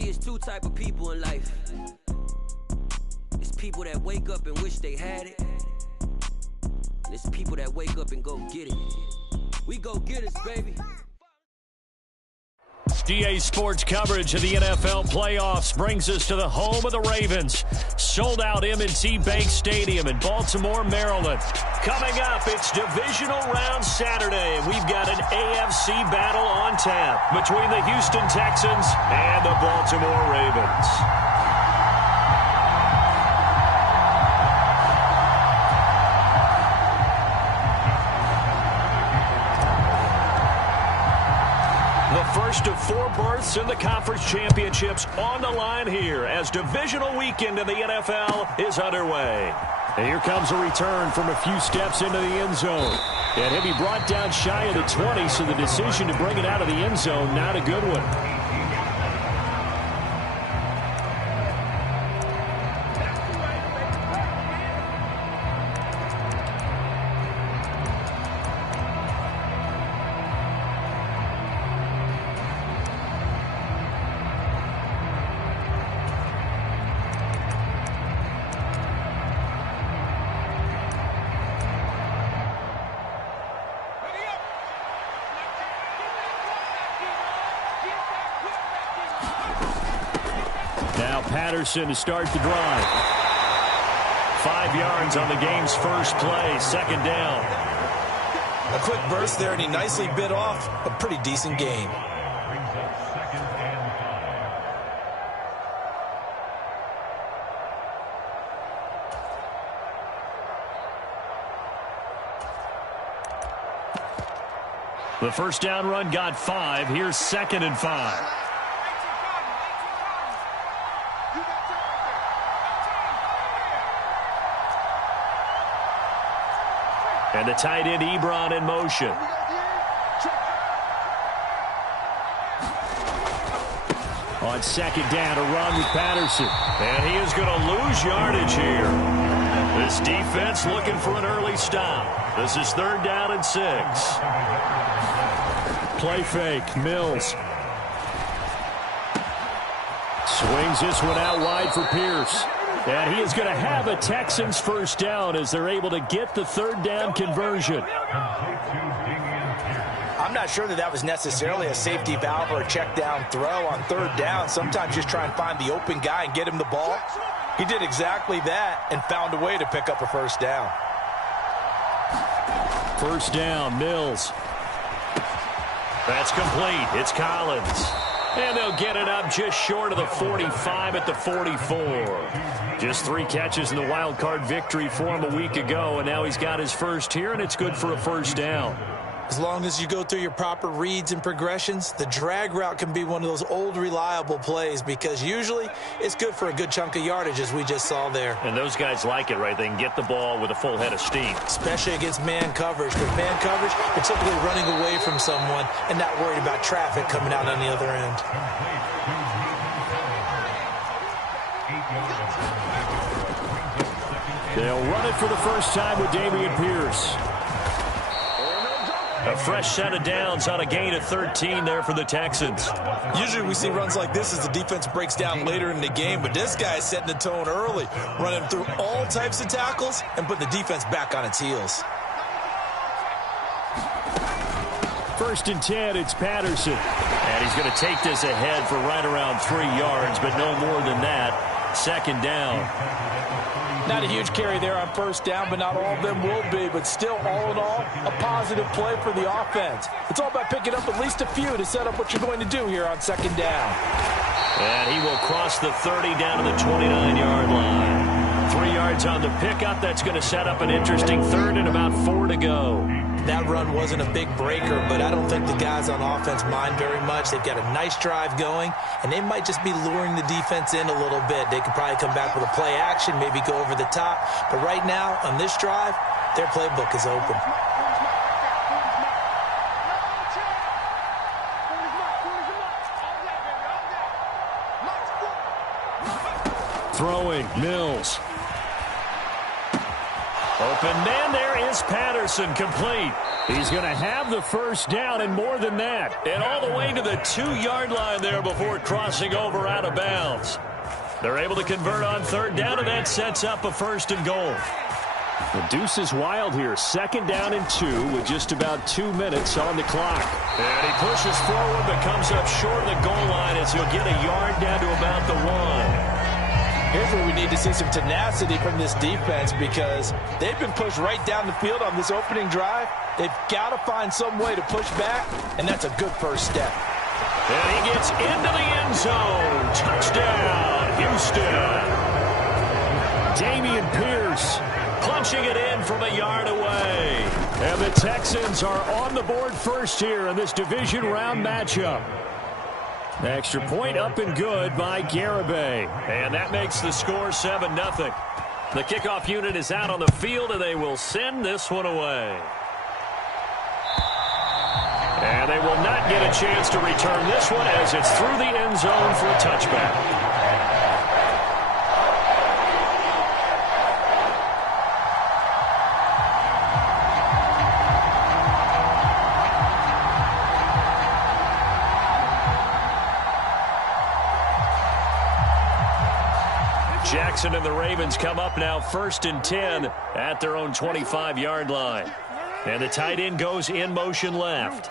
See, it's two type of people in life. It's people that wake up and wish they had it. And it's people that wake up and go get it. We go get it, baby. DA Sports coverage of the NFL playoffs brings us to the home of the Ravens. Sold out M&T Bank Stadium in Baltimore, Maryland. Coming up, it's Divisional Round Saturday, and we've got an AFC battle on tap between the Houston Texans and the Baltimore Ravens. First of four berths in the conference championships on the line here as divisional weekend in the NFL is underway. And here comes a return from a few steps into the end zone. And he'll be brought down shy of the 20, so the decision to bring it out of the end zone, not a good one. Now Patterson to start the drive. 5 yards on the game's first play, second down. A quick burst there, and he nicely bit off a pretty decent gain. The first down run got 5. Here's 2nd and 5. And the tight end Ebron in motion. On second down, a run with Patterson. And he is going to lose yardage here. This defense looking for an early stop. This is 3rd down and 6. Play fake, Mills. Swings this one out wide for Pierce. And he is going to have a Texans first down as they're able to get the 3rd down conversion. I'm not sure that was necessarily a safety valve or a check down throw on 3rd down. Sometimes just try and find the open guy and get him the ball. He did exactly that and found a way to pick up a first down. First down, Mills. That's complete. It's Collins. And they'll get it up just short of the 45 at the 44. Just 3 catches in the wild card victory for him a week ago, and now he's got his first here, and it's good for a first down. As long as you go through your proper reads and progressions, the drag route can be one of those old reliable plays because usually it's good for a good chunk of yardage, as we just saw there. And those guys like it, right? They can get the ball with a full head of steam. Especially against man coverage. With man coverage, you're typically running away from someone and not worried about traffic coming out on the other end. They'll run it for the first time with Dameon Pierce. A fresh set of downs on a gain of 13 there for the Texans. Usually we see runs like this as the defense breaks down later in the game, but this guy is setting the tone early, running through all types of tackles and putting the defense back on its heels. 1st and 10, it's Patterson. And he's going to take this ahead for right around 3 yards, but no more than that. 2nd down. Not a huge carry there on 1st down, but not all of them will be. But still, all in all, a positive play for the offense. It's all about picking up at least a few to set up what you're going to do here on 2nd down. And he will cross the 30 down to the 29-yard line. 3 yards on the pickup. That's going to set up an interesting 3rd and about 4 to go. That run wasn't a big breaker, but I don't think the guys on offense mind very much. They've got a nice drive going, and they might just be luring the defense in a little bit. They could probably come back with a play action, maybe go over the top. But right now, on this drive, their playbook is open. Throwing, Mills. Open man, there is Patterson, complete. He's going to have the first down and more than that. And all the way to the 2-yard line there before crossing over out of bounds. They're able to convert on third down, and that sets up a first and goal. The deuce is wild here. 2nd down and 2 with just about 2 minutes on the clock. And he pushes forward but comes up short of the goal line as he'll get a yard down to about the 1. Here's where we need to see some tenacity from this defense because they've been pushed right down the field on this opening drive. They've got to find some way to push back, and that's a good first step. And he gets into the end zone. Touchdown, Houston. Dameon Pierce punching it in from a yard away. And the Texans are on the board first here in this division round matchup. The extra point up and good by Garibay. And that makes the score 7-0. The kickoff unit is out on the field, and they will send this one away. And they will not get a chance to return this one as it's through the end zone for a touchback. Jackson and the Ravens come up now 1st and 10 at their own 25-yard line. And the tight end goes in motion left.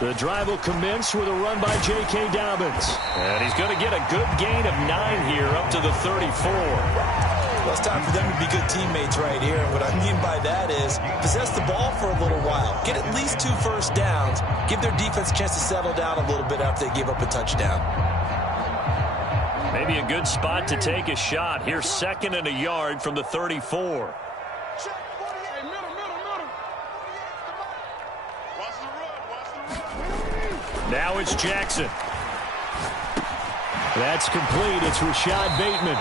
The drive will commence with a run by J.K. Dobbins. And he's going to get a good gain of 9 here up to the 34. Well, it's time for them to be good teammates right here. And what I mean by that is possess the ball for a little while. Get at least 2 first downs. Give their defense a chance to settle down a little bit after they give up a touchdown. Maybe a good spot to take a shot. Here's 2nd and a yard from the 34. Now it's Jackson. That's complete. It's Rashad Bateman.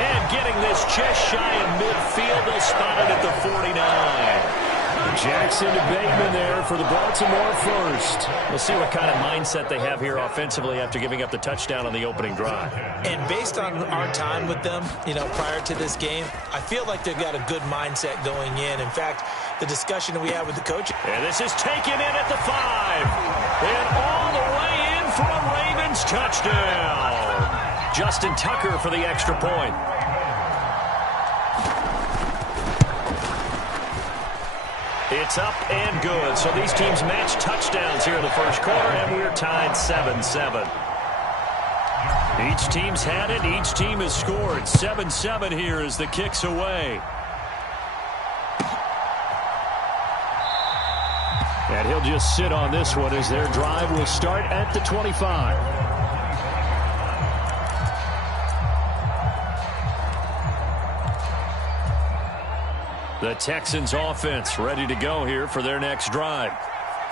And getting this just shy of midfield, they'll spot it at the 49. Jackson to Bateman there for the Baltimore first. We'll see what kind of mindset they have here offensively after giving up the touchdown on the opening drive. And based on our time with them, prior to this game, I feel like they've got a good mindset going in. In fact, the discussion that we had with the coach. And this is taken in at the 5. And all the way in for a Ravens touchdown. Justin Tucker for the extra point. It's up and good. So these teams match touchdowns here in the first quarter, and we're tied 7-7. Each team's had it. Each team has scored. 7-7 here as the kick's away. And he'll just sit on this one as their drive will start at the 25. The Texans offense ready to go here for their next drive.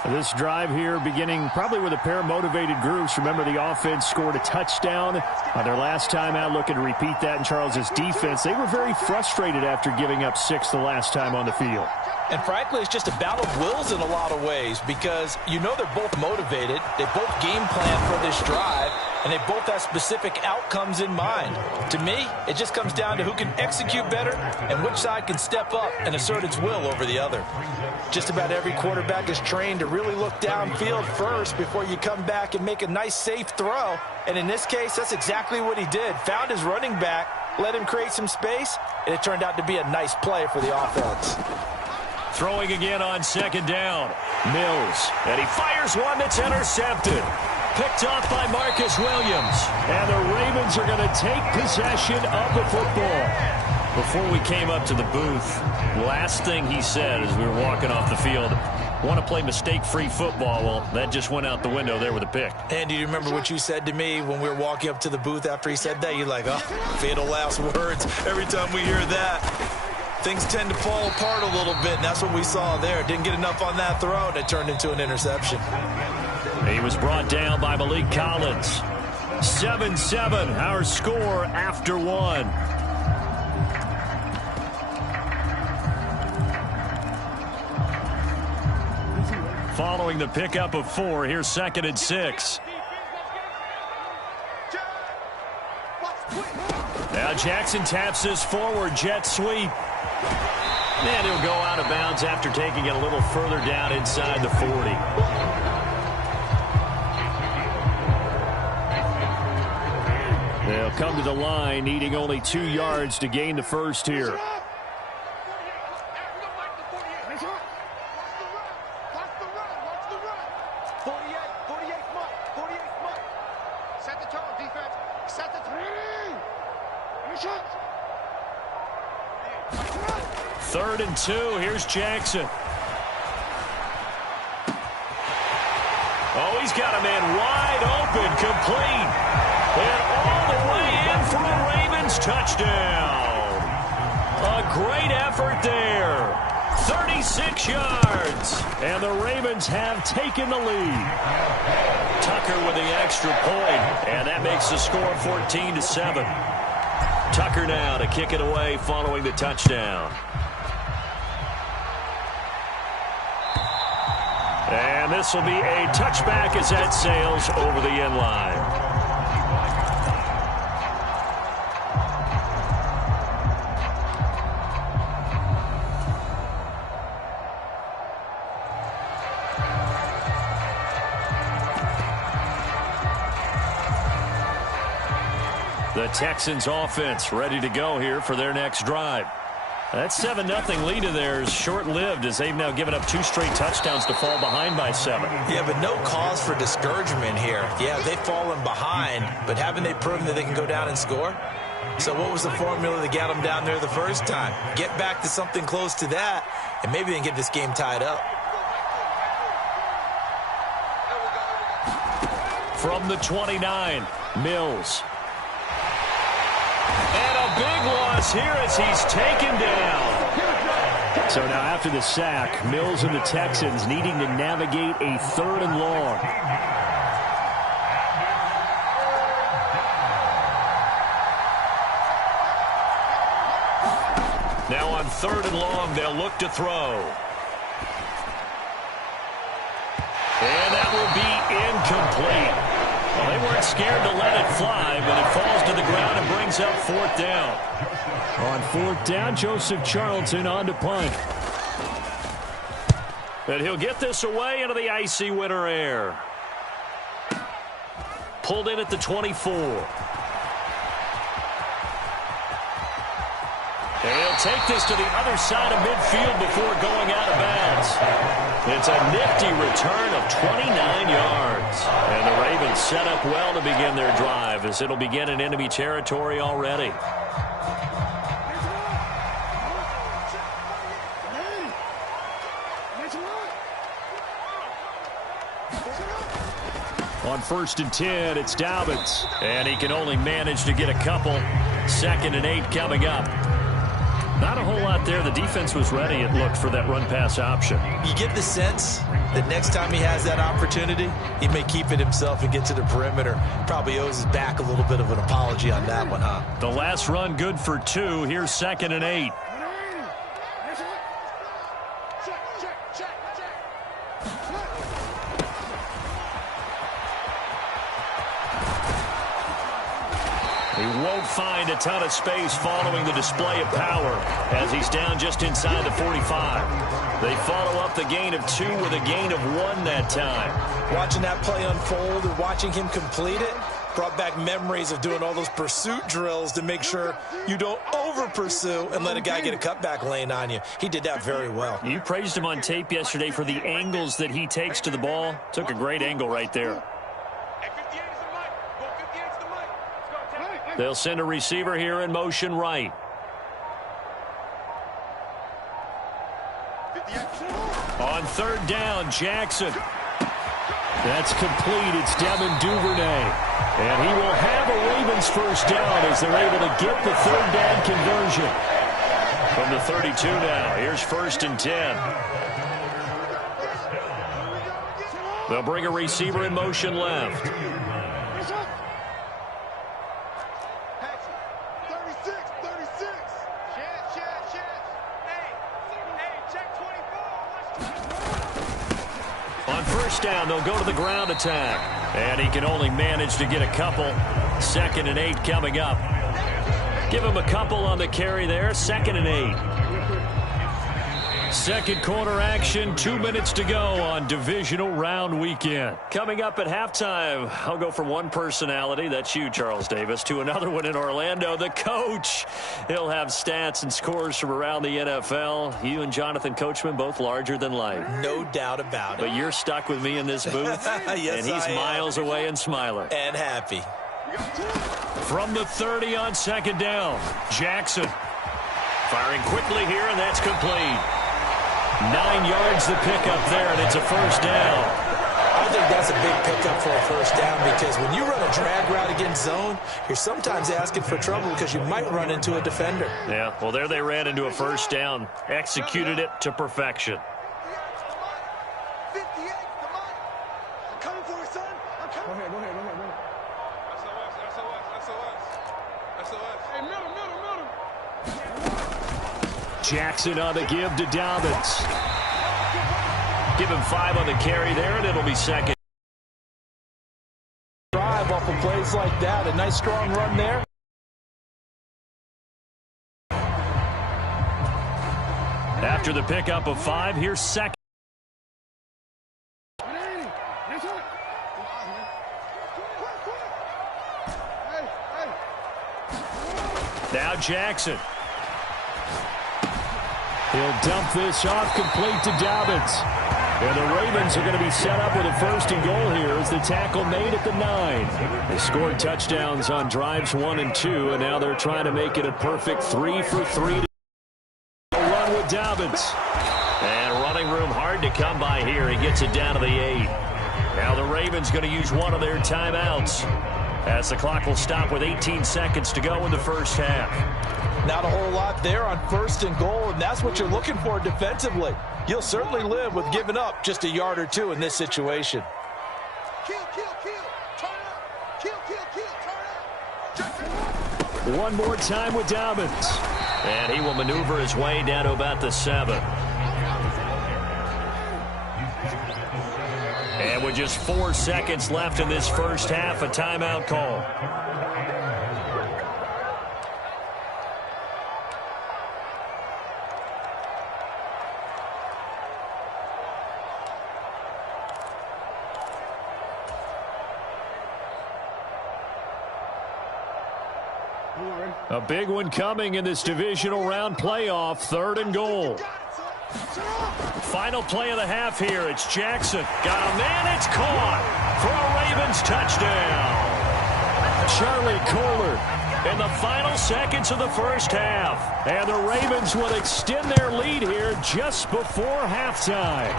This drive here beginning probably with a pair of motivated groups. Remember, the offense scored a touchdown on their last time out, looking to repeat that in Charles's defense. They were very frustrated after giving up 6 the last time on the field. And frankly, it's just a battle of wills in a lot of ways because they're both motivated. They both game plan for this drive, and they both have specific outcomes in mind. To me, it just comes down to who can execute better and which side can step up and assert its will over the other. Just about every quarterback is trained to really look downfield first before you come back and make a nice, safe throw. And in this case, that's exactly what he did. Found his running back, let him create some space, and it turned out to be a nice play for the offense. Throwing again on 2nd down. Mills. And he fires one that's intercepted. Picked off by Marcus Williams. And the Ravens are going to take possession of the football. Before we came up to the booth, last thing he said as we were walking off the field, want to play mistake-free football. Well, that just went out the window there with a pick. And do you remember what you said to me when we were walking up to the booth after he said that? You're like, oh, fatal last words. Every time we hear that, things tend to fall apart a little bit, and that's what we saw there. Didn't get enough on that throw, and it turned into an interception. He was brought down by Malik Collins. 7-7, our score after 1. Following the pickup of 4, here's 2nd and 6. Now Jackson taps his forward jet sweep. And he'll go out of bounds after taking it a little further down inside the 40. They'll come to the line, needing only 2 yards to gain the first here. Third and 2. Here's Jackson. Oh, he's got a man wide open, complete. And all the way in for a Ravens touchdown. A great effort there. 36 yards. And the Ravens have taken the lead. Tucker with the extra point. And that makes the score 14-7. Tucker now to kick it away following the touchdown. And this will be a touchback as that sails over the end line. The Texans offense ready to go here for their next drive. That 7-0 lead of theirs short-lived as they've now given up 2 straight touchdowns to fall behind by 7. Yeah, but no cause for discouragement here. Yeah, they've fallen behind, but haven't they proven that they can go down and score? So what was the formula that got them down there the first time? Get back to something close to that, and maybe they can get this game tied up. From the 29, Mills. And a big loss here as he's taken down. So now after the sack, Mills and the Texans needing to navigate a 3rd and long. Now on 3rd and long, they'll look to throw. And that will be incomplete. Well, they weren't scared to let it fly, but it falls to the ground and brings up 4th down. On 4th down, Joseph Charlton on to punt. And he'll get this away into the icy winter air. Pulled in at the 24. And he'll take this to the other side of midfield before going out of bounds. It's a nifty return of 29 yards. And the Ravens set up well to begin their drive as it'll begin in enemy territory already. On 1st and 10, it's Dobbins. And he can only manage to get a couple. 2nd and 8 coming up. Not a whole lot there. The defense was ready, it looked, for that run-pass option. You get the sense that next time he has that opportunity, he may keep it himself and get to the perimeter. Probably owes his back a little bit of an apology on that one, huh? The last run good for 2. Here's 2nd and 8. He won't find a ton of space following the display of power as he's down just inside the 45. They follow up the gain of 2 with a gain of 1 that time. Watching that play unfold and watching him complete it brought back memories of doing all those pursuit drills to make sure you don't over-pursue and let a guy get a cutback lane on you. He did that very well. You praised him on tape yesterday for the angles that he takes to the ball. Took a great angle right there. They'll send a receiver here in motion right. On 3rd down, Jackson. That's complete. It's Devin Duvernay. And he will have a Ravens first down as they're able to get the 3rd down conversion. From the 32 now, here's 1st and 10. They'll bring a receiver in motion left. Down, they'll go to the ground attack. And he can only manage to get a couple. 2nd and 8 coming up. Give him a couple on the carry there. 2nd and 8. Second quarter action, 2 minutes to go on divisional round weekend. Coming up at halftime, I'll go from one personality, that's you, Charles Davis, to another one in Orlando, the coach. He'll have stats and scores from around the NFL. You and Jonathan Coachman, both larger than life. No doubt about it. But you're stuck with me in this booth, yes, and he's miles away and smiling. And happy. From the 30 on 2nd down, Jackson. Firing quickly here, and that's complete. 9 yards the pickup there, and it's a first down. I think that's a big pickup for a first down because when you run a drag route against zone, you're sometimes asking for trouble because you might run into a defender. Yeah, well, there they ran into a first down. Executed it to perfection. Jackson on the give to Dobbins. Give him 5 on the carry there, and it'll be second. Drive off of plays like that. A nice strong run there. After the pickup of 5, here's second. Now Jackson. He'll dump this off complete to Dobbins. And the Ravens are going to be set up with a 1st and goal here as the tackle made at the 9. They scored touchdowns on drives 1 and 2, and now they're trying to make it a perfect 3 for 3 to run with Dobbins. And running room hard to come by here. He gets it down to the 8. Now the Ravens going to use one of their timeouts as the clock will stop with 18 seconds to go in the first half. Not a whole lot there on 1st and goal, and that's what you're looking for defensively. You'll certainly live with giving up just a yard or 2 in this situation. One more time with Dobbins. And he will maneuver his way down to about the 7. And with just 4 seconds left in this first half, a timeout call. A big one coming in this divisional round playoff, 3rd and goal. Final play of the half here. It's Jackson. Got a man. It's caught for a Ravens touchdown. Charlie Kohler in the final seconds of the first half. And the Ravens will extend their lead here just before halftime.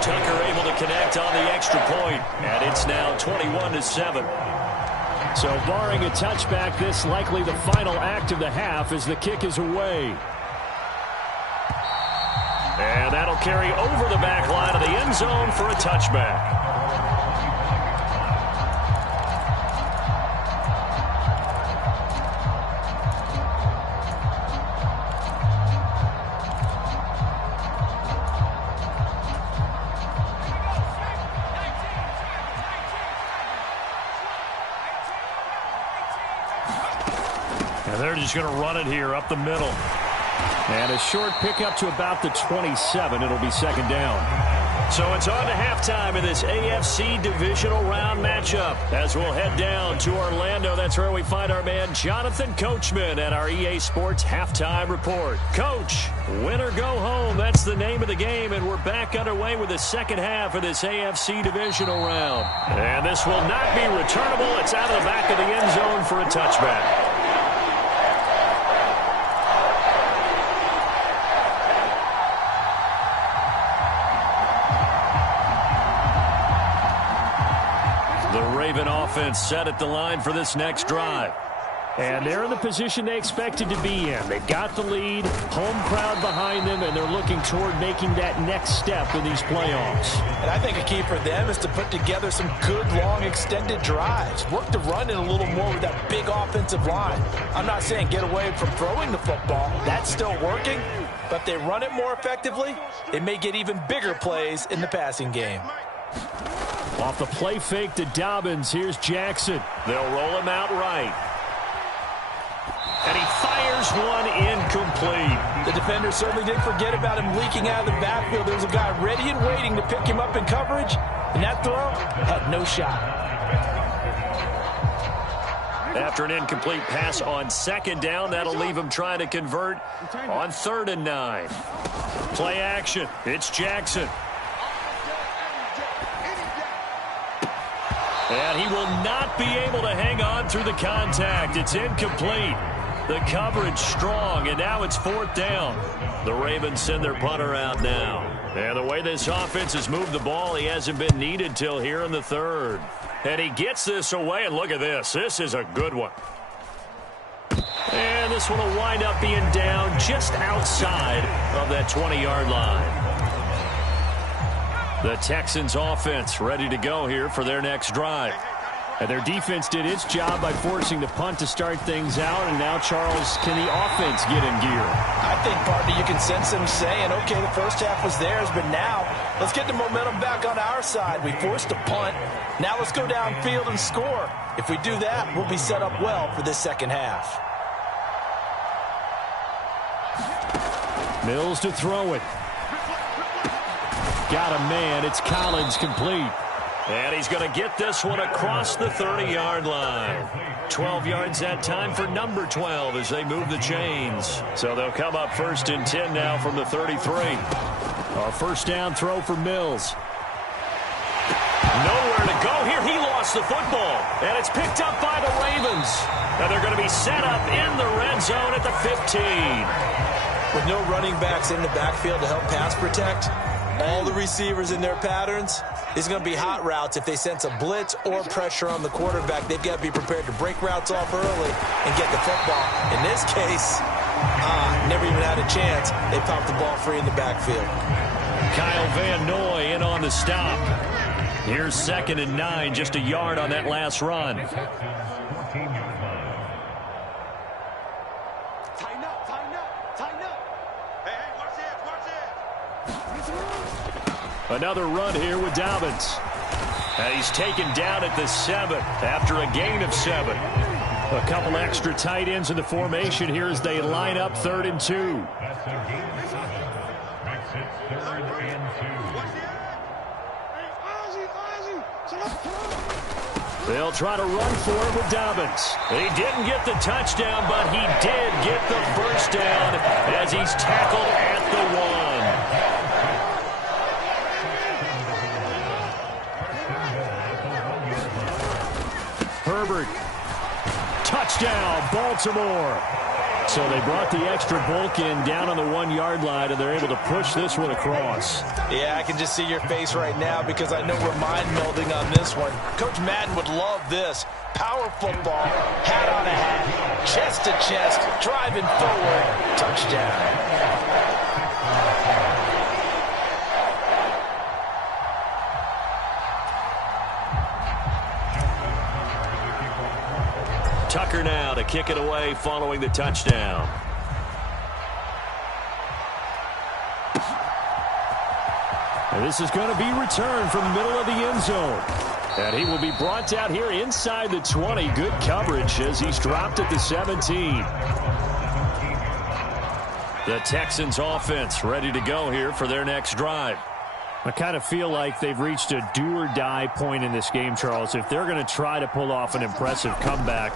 Tucker able to connect on the extra point, and it's now 21-7. So barring a touchback, this likely the final act of the half as the kick is away. And that'll carry over the back line of the end zone for a touchback. They're just going to run it here up the middle. And a short pickup to about the 27. It'll be 2nd down. So it's on to halftime in this AFC divisional round matchup. As we'll head down to Orlando, that's where we find our man Jonathan Coachman at our EA Sports Halftime Report. Coach, win or go home, that's the name of the game, and we're back underway with the second half of this AFC divisional round. And this will not be returnable. It's out of the back of the end zone for a touchback. Offense set at the line for this next drive. And they're in the position they expected to be in. They've got the lead, home crowd behind them, and they're looking toward making that next step in these playoffs. And I think a key for them is to put together some good, long, extended drives. Work the run in a little more with that big offensive line. I'm not saying get away from throwing the football. That's still working. But if they run it more effectively, they may get even bigger plays in the passing game. Off the play fake to Dobbins, here's Jackson. They'll roll him out right. First one incomplete. The defender certainly didn't forget about him leaking out of the backfield. There was a guy ready and waiting to pick him up in coverage, and that throw had no shot. After an incomplete pass on second down, that'll leave him trying to convert on 3rd and 9. Play action. It's Jackson. And he will not be able to hang on through the contact. It's incomplete. The coverage strong, and now it's 4th down. The Ravens send their punter out now. And the way this offense has moved the ball, he hasn't been needed till here in the 3rd. And he gets this away, and look at this. This is a good one. And this one will wind up being down just outside of that 20-yard line. The Texans offense ready to go here for their next drive. And their defense did its job by forcing the punt to start things out. And now, Charles, can the offense get in gear? I think, partner, you can sense them saying, okay, the first half was theirs, but now let's get the momentum back on our side. We forced a punt. Now let's go downfield and score. If we do that, we'll be set up well for this second half. Mills to throw it. Got a man. It's Collins complete. And he's going to get this one across the 30-yard line. 12 yards that time for number 12 as they move the chains. So they'll come up 1st and 10 now from the 33. A first down throw for Mills. Nowhere to go here. He lost the football. And it's picked up by the Ravens. And they're going to be set up in the red zone at the 15. With no running backs in the backfield to help pass protect, all the receivers in their patterns, it's going to be hot routes. If they sense a blitz or pressure on the quarterback, they've got to be prepared to break routes off early and get the football. In this case, never even had a chance. They popped the ball free in the backfield. Kyle Van Noy in on the stop. Here's 2nd and 9, just a yard on that last run. Another run here with Dobbins. And he's taken down at the 7 after a gain of 7. A couple extra tight ends in the formation here as they line up 3rd and 2. They'll try to run for him with Dobbins. He didn't get the touchdown, but he did get the first down as he's tackled at the 1. Herbert. Touchdown, Baltimore. So they brought the extra bulk in down on the 1-yard line, and they're able to push this one across. Yeah, I can just see your face right now because I know we're mind melding on this one. Coach Madden would love this. Power football, hat on a hat, chest to chest, driving forward, touchdown. Tucker now to kick it away following the touchdown. And this is going to be returned from the middle of the end zone. And he will be brought down here inside the 20. Good coverage as he's dropped at the 17. The Texans offense ready to go here for their next drive. I kind of feel like they've reached a do-or-die point in this game, Charles. If they're going to try to pull off an impressive comeback,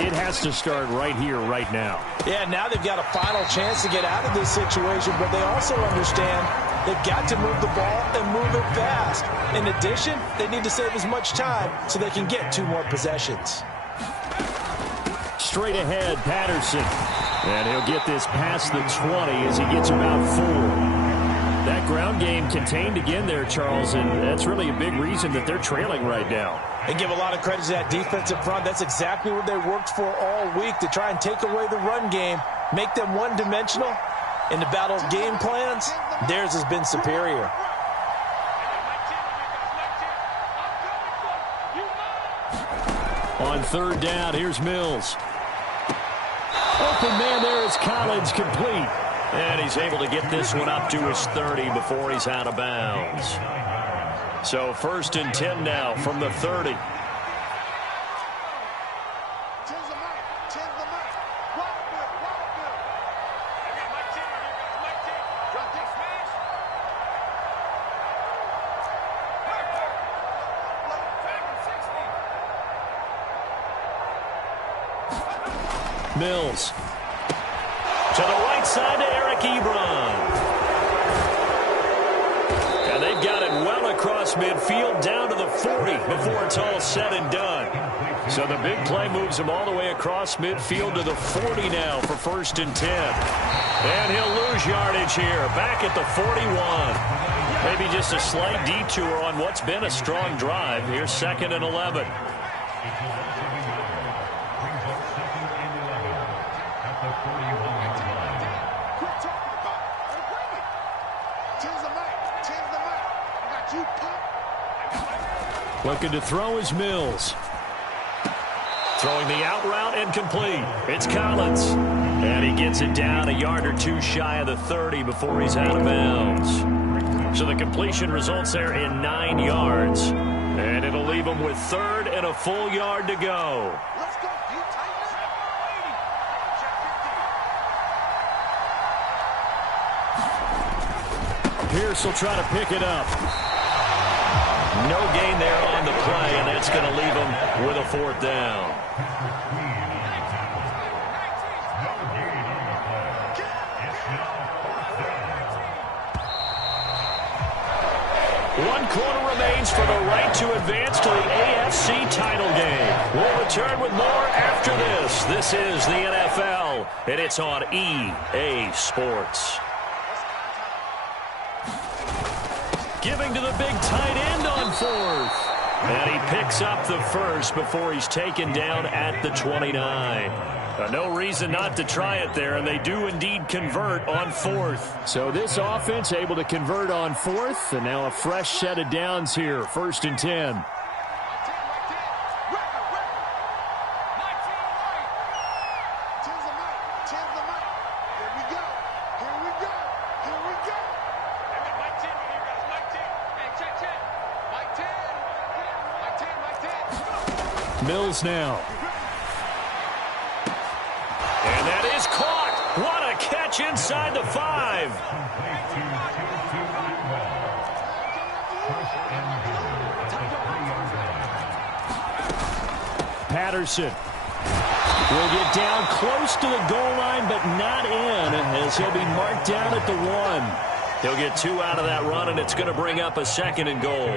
it has to start right here, right now. Yeah, now they've got a final chance to get out of this situation, but they also understand they've got to move the ball and move it fast. In addition, they need to save as much time so they can get 2 more possessions. Straight ahead, Patterson. And he'll get this past the 20 as he gets about 4. That ground game contained again there, Charles, and that's really a big reason that they're trailing right now. And give a lot of credit to that defensive front. That's exactly what they worked for all week, to try and take away the run game, make them one-dimensional. In the battle of game plans, theirs has been superior. On 3rd down, here's Mills. Open man there is Collins, complete. And he's able to get this one up to his 30 before he's out of bounds. So 1st and 10 now from the 30. Mills. To the right side to Eric Ebron. And they've got it well across midfield down to the 40 before it's all said and done. So the big play moves him all the way across midfield to the 40 now for 1st and 10. And he'll lose yardage here, back at the 41. Maybe just a slight detour on what's been a strong drive. Here's 2nd and 11. Looking to throw is Mills. Throwing the out route and complete. It's Collins. And he gets it down a yard or two shy of the 30 before he's out of bounds. So the completion results there in 9 yards. And it'll leave him with 3rd and a full yard to go. Let's go. Pierce will try to pick it up. No gain there on the play, and that's going to leave him with a 4th down. One quarter remains for the right to advance to the AFC title game. We'll return with more after this. This is the NFL, and it's on EA Sports. Giving to the big tight end on 4th. And he picks up the first before he's taken down at the 29. No reason not to try it there, and they do indeed convert on 4th. So this offense able to convert on 4th, and now a fresh set of downs here, 1st and 10. Mills now. And that is caught. What a catch inside the 5. Patterson will get down close to the goal line, but not in, as he'll be marked down at the 1. He'll get 2 out of that run, and it's going to bring up a 2nd and goal.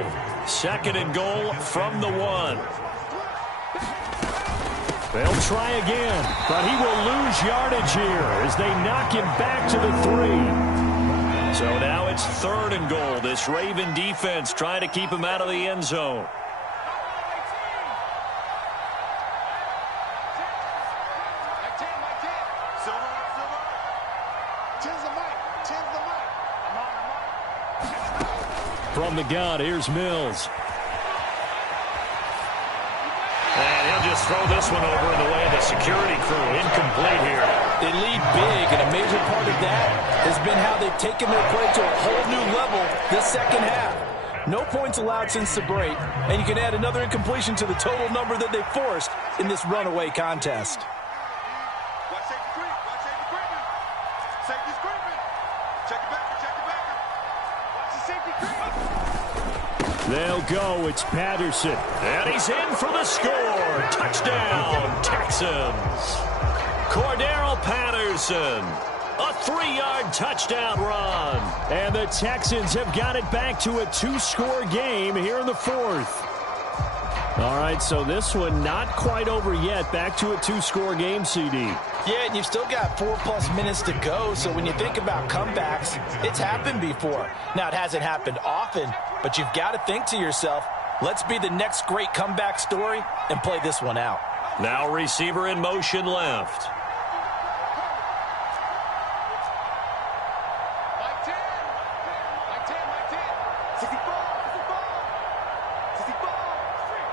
2nd and goal from the 1. They'll try again, but he will lose yardage here as they knock him back to the 3. So now it's 3rd and goal. This Raven defense trying to keep him out of the end zone. From the gun, here's Mills. And he'll just throw this one over in the way of the security crew. Incomplete here. They lead big, and a major part of that has been how they've taken their play to a whole new level this 2nd half. No points allowed since the break, and you can add another incompletion to the total number that they forced in this runaway contest. Watch safety creep. Watch safety creeping. Safety's creeping. Check it back. Check it back. Watch the safety creep. They'll go. It's Patterson. And he's in for the score. Touchdown, Texans. Cordero Patterson. A 3-yard touchdown run. And the Texans have got it back to a 2-score game here in the 4th. All right, so this one not quite over yet. Back to a 2-score game, CD. Yeah, and you've still got 4+ minutes to go, so when you think about comebacks, it's happened before. Now, it hasn't happened often, but you've got to think to yourself, let's be the next great comeback story and play this one out. Now receiver in motion left.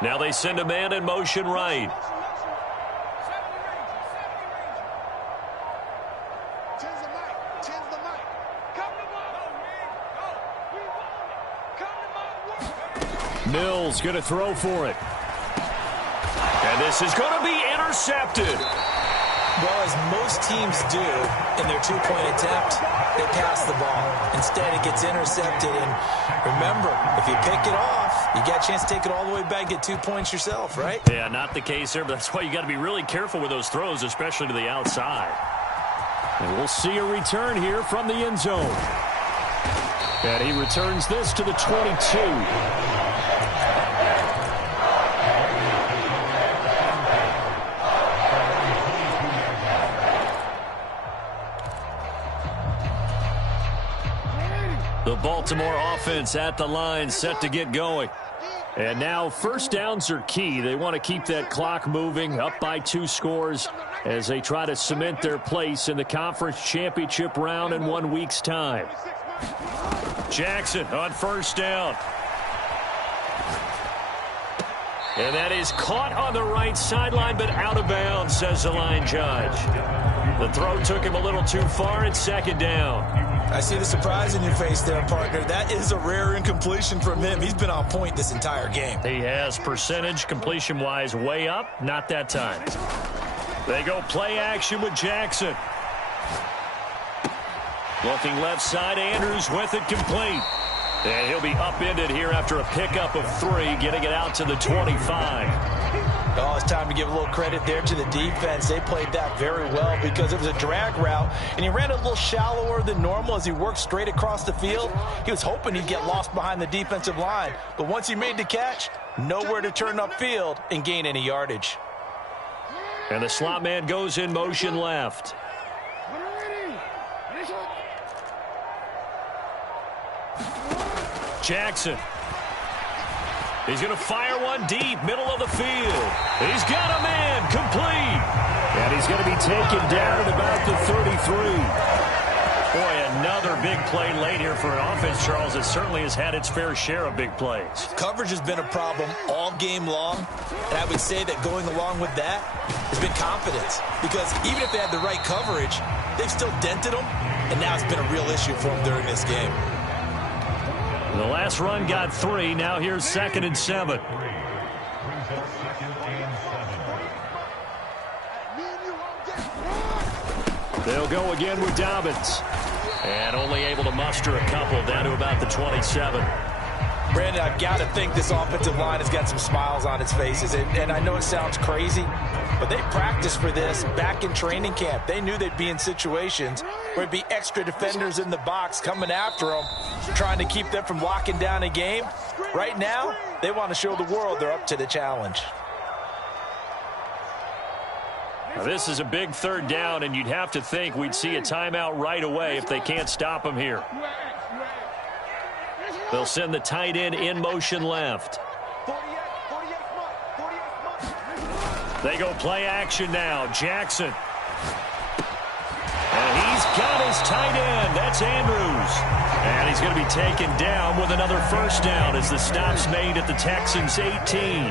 Now they send a man in motion right. Mills going to throw for it. And this is going to be intercepted. Well, as most teams do in their two-point attempt, they pass the ball. Instead, it gets intercepted. And remember, if you pick it off, you got a chance to take it all the way back, get 2 points yourself, right? Yeah, not the case there, but that's why you got to be really careful with those throws, especially to the outside. And we'll see a return here from the end zone. And he returns this to the 22. The Baltimore offense at the line, set to get going. And now first downs are key. They want to keep that clock moving, up by 2 scores as they try to cement their place in the conference championship round in 1 week's time. Jackson on first down. And that is caught on the right sideline, but out of bounds, says the line judge. The throw took him a little too far. It's second down. I see the surprise in your face there, partner. That is a rare incompletion from him. He's been on point this entire game. He has percentage completion-wise way up. Not that time. They go play action with Jackson. Looking left side, Andrews with it complete. And he'll be upended here after a pickup of 3, getting it out to the 25. Oh, it's time to give a little credit there to the defense. They played that very well because it was a drag route, and he ran a little shallower than normal as he worked straight across the field. He was hoping he'd get lost behind the defensive line, but once he made the catch, nowhere to turn upfield and gain any yardage. And the slot man goes in motion left. Jackson. He's going to fire one deep, middle of the field. He's got a man, complete. And he's going to be taken down at about the 33. Boy, another big play late here for an offense, Charles, that certainly has had its fair share of big plays. Coverage has been a problem all game long, and I would say that going along with that has been confidence. Because even if they had the right coverage, they've still dented them, and now it's been a real issue for them during this game. The last run got 3. Now here's 2nd and 7. They'll go again with Dobbins. And only able to muster a couple down to about the 27. Brandon, I've got to think this offensive line has got some smiles on its faces. And I know it sounds crazy, but they practiced for this back in training camp. They knew they'd be in situations where it'd be extra defenders in the box coming after them, trying to keep them from locking down a game. Right now, they want to show the world they're up to the challenge. Now, this is a big 3rd down, and you'd have to think we'd see a timeout right away if they can't stop them here. They'll send the tight end in motion left. They go play action now. Jackson. And he's got his tight end. That's Andrews. And he's going to be taken down with another first down as the stop's made at the Texans' 18.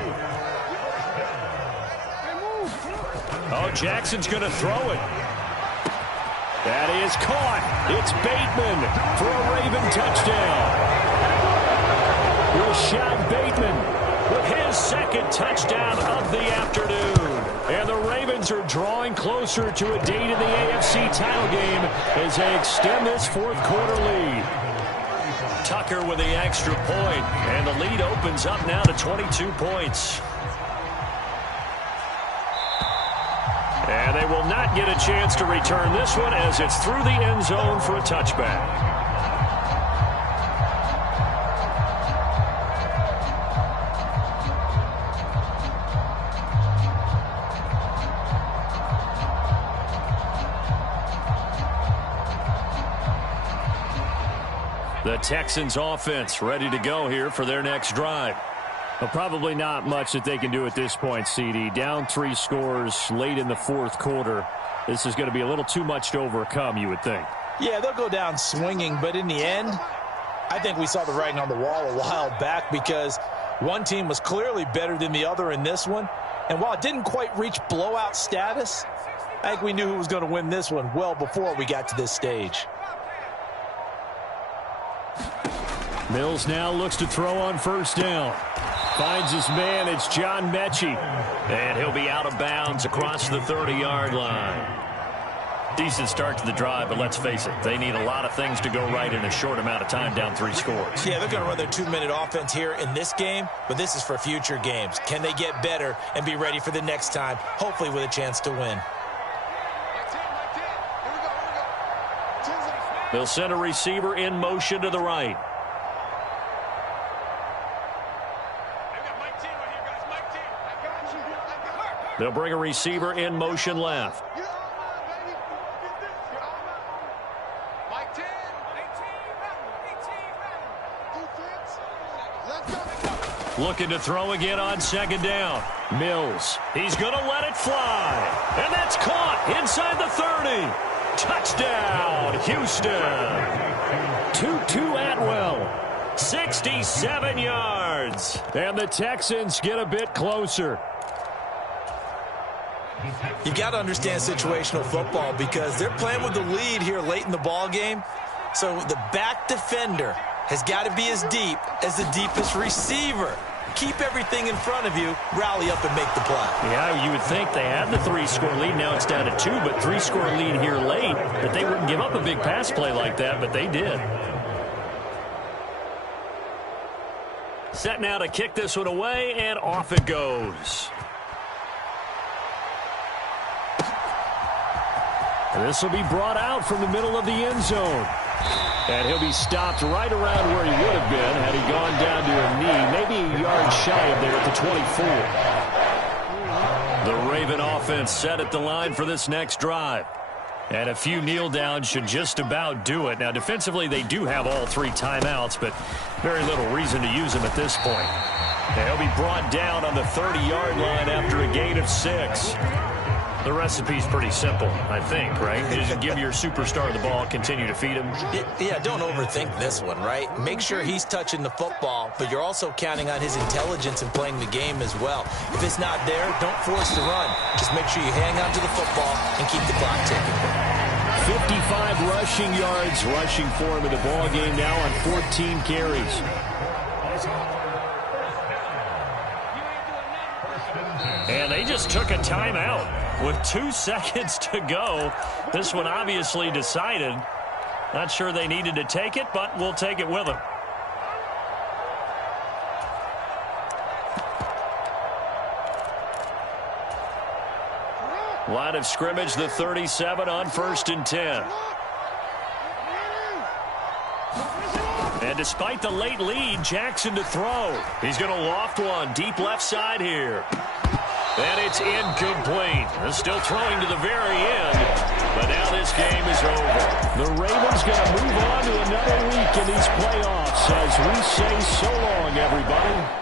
Oh, Jackson's going to throw it. That is caught. It's Bateman for a Raven touchdown. Rashad Bateman with his 2nd touchdown of the afternoon. And the Ravens are drawing closer to a date in the AFC title game as they extend this 4th quarter lead. Tucker with the extra point, and the lead opens up now to 22 points. And they will not get a chance to return this one as it's through the end zone for a touchback. The Texans offense ready to go here for their next drive. Well, probably not much that they can do at this point, CD. Down 3 scores late in the 4th quarter. This is going to be a little too much to overcome, you would think. Yeah, they'll go down swinging, but in the end, I think we saw the writing on the wall a while back because one team was clearly better than the other in this one. And while it didn't quite reach blowout status, I think we knew who was going to win this one well before we got to this stage. Mills now looks to throw on first down. Finds his man. It's John Mechie. And he'll be out of bounds across the 30-yard line. Decent start to the drive, but let's face it, they need a lot of things to go right in a short amount of time, down 3 scores. Yeah, they're going to run their 2-minute offense here in this game, but this is for future games. Can they get better and be ready for the next time, hopefully with a chance to win? They'll send a receiver in motion to the right. They'll bring a receiver in motion left. Looking to throw again on 2nd down. Mills. He's going to let it fly. And that's caught inside the 30. Touchdown, Houston. Tutu Atwell. 67 yards. And the Texans get a bit closer. You got to understand situational football because they're playing with the lead here late in the ball game. So the back defender has got to be as deep as the deepest receiver. Keep everything in front of you, rally up and make the play. Yeah, you would think they had the 3-score lead. Now it's down to 2, but 3-score lead here late. That they wouldn't give up a big pass play like that, but they did. Set now to kick this one away, and off it goes. And this will be brought out from the middle of the end zone. And he'll be stopped right around where he would have been had he gone down to a knee, maybe a yard shy of there at the 24. The Raven offense set at the line for this next drive. And a few kneel downs should just about do it. Now, defensively, they do have all 3 timeouts, but very little reason to use them at this point. And he'll be brought down on the 30-yard line after a gain of 6. The recipe's pretty simple, I think, right? Just give your superstar the ball, continue to feed him. Yeah, don't overthink this one, right? Make sure he's touching the football, but you're also counting on his intelligence in playing the game as well. If it's not there, don't force the run. Just make sure you hang on to the football and keep the clock ticking. 55 rushing yards rushing for him in the ball game now on 14 carries. And they just took a timeout with 2 seconds to go. This one obviously decided. Not sure they needed to take it, but we'll take it with them. Line of scrimmage, the 37 on 1st and 10. And despite the late lead, Jackson to throw. He's going to loft one deep left side here. And it's incomplete. They're still throwing to the very end. But now this game is over. The Ravens going to move on to another week in these playoffs as we say so long, everybody.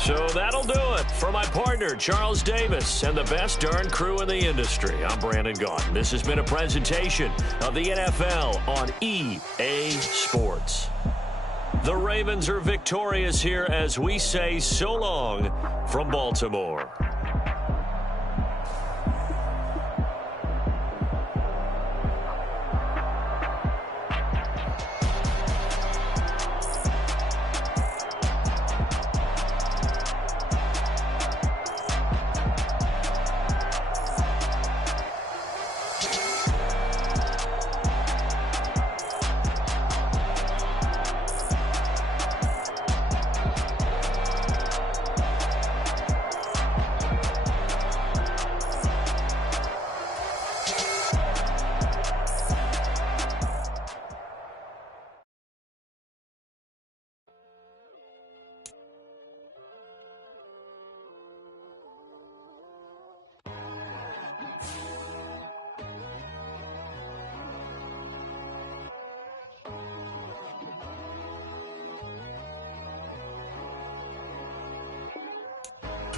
So that'll do it. For my partner, Charles Davis, and the best darn crew in the industry, I'm Brandon Gaughan. This has been a presentation of the NFL on EA Sports. The Ravens are victorious here as we say so long from Baltimore.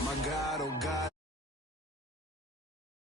My God, oh God.